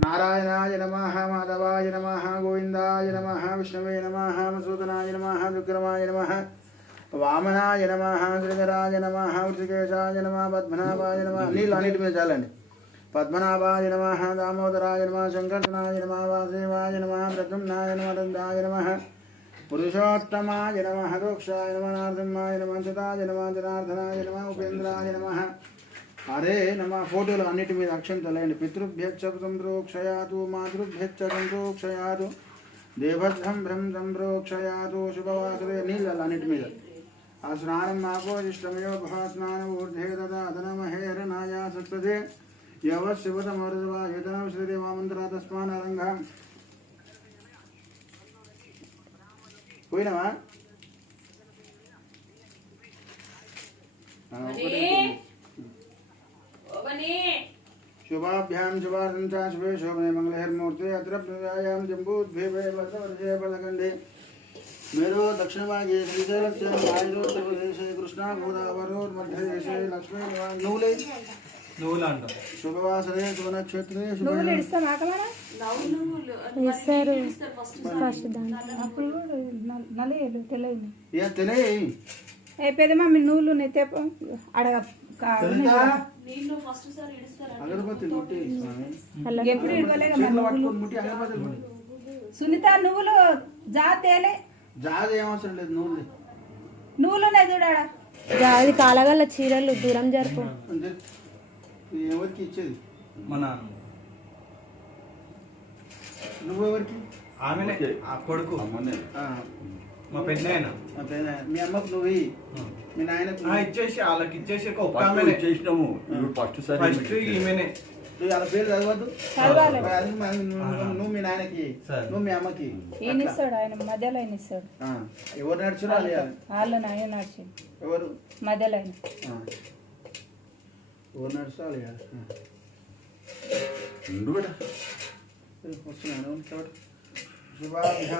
नारायणाय नमः माधवाय नमः गोविंदाय नमः विष्णवे नमः मधुसूदनाय नमः विक्रमाय नमः वामनाय नमः श्रीधराय नमः ऋषिकेशाय नमः पद्मनाभाय नमः नीళ్ళు అన్నిటి మీద చాలండి पद्मनाभाय नमः दामोदराय नमः शंकरनाय नमः वासुदेवाय नमः प्रद्युम्नाय नमः नंदाय नमः पुरुषोत्तमाय नमः दोक्षाय नमः नारसिंहाय नमः चिताय नमः जनार्दनाय नमः उपेन्द्राय नमः हरे नमः फोटोలు అన్నిటి మీద అక్షంతలేండి పితృభ్యచ్చ సంప్రోక్షయాతు మాతృభ్యచ్చ సంప్రోక్షయాతు దేవద్భం బ్రహ్మ సంప్రోక్షయాతు శుభవాసరే నీళ్ళు అన్నిటి మీద ఆ స్నానం ఆపోజిష్టమయో భాస్నాన ఊర్ధే దదాతనమహేరనాయ సక్తదే యవ శివతమరుదవా యతనం శ్రీదేవామంత్ర తస్మానరంగం పోయినావా शुभाभ्याम शुभारंचा शुभे शोभने मंगलहरमूर्ते अत्र प्रजायां जम्बूद्वीपे वर्षवर्षे बलगंडे मेरो दक्षिण भागे श्रीशैलस्य वायुरोत्तर प्रदेशे कृष्णा गोदावरोर् मध्यदेशे लक्ष्मी नूले नूलांड शुभवासरे शुभनक्षत्रे నూలు ఇస్తాం ఆకమరా ఇస్తారు ఫస్ట్ దాని అప్పుడు నలేలు తెలియదు ఏ తెలియ ఏ పెద్ద మమ్మీ నూలు నెత్తే అడగ నీళ్ళు ఫస్ట్ సార్ ఇస్తారు అగరబత్తి ముట్టి ఎప్పుడు ఇవ్వలేగా ముట్టి అగరబత్తి సునీత నువ్వులు జాతేలే జాది ఏమవసరం లేదు నూనె నువ్వులునే చూడాడా జాది కాలగల్ల చీరలు దూరం జరుపు ఎవరికి ఇచ్చేది మన నువ్వెవరికి ఆమెనే ఆ కొడుకు మా పెద్దనాయన మీ అమ్మకు నువ్వు మీ నాయనకు ఇచ్చేసి వాళ్ళకి ఇచ్చేసి ఒక ఆమెనే చేసినాము ఫస్ట్ ఈమెనే నువ్వు వాళ్ళ పేరు చదవద్దు నువ్వు మీ నాయనకి నువ్వు మీ అమ్మకి ఈయన ఇస్తాడు ఆయన మధ్యలో ఆయన ఇస్తాడు ఎవరు నడుచురా వాళ్ళు ఆయన నడిచి ఎవరు మధ్యలో ఆయన ఎవరు నడుచురా వస్తున్నాను శుభాభ్యాం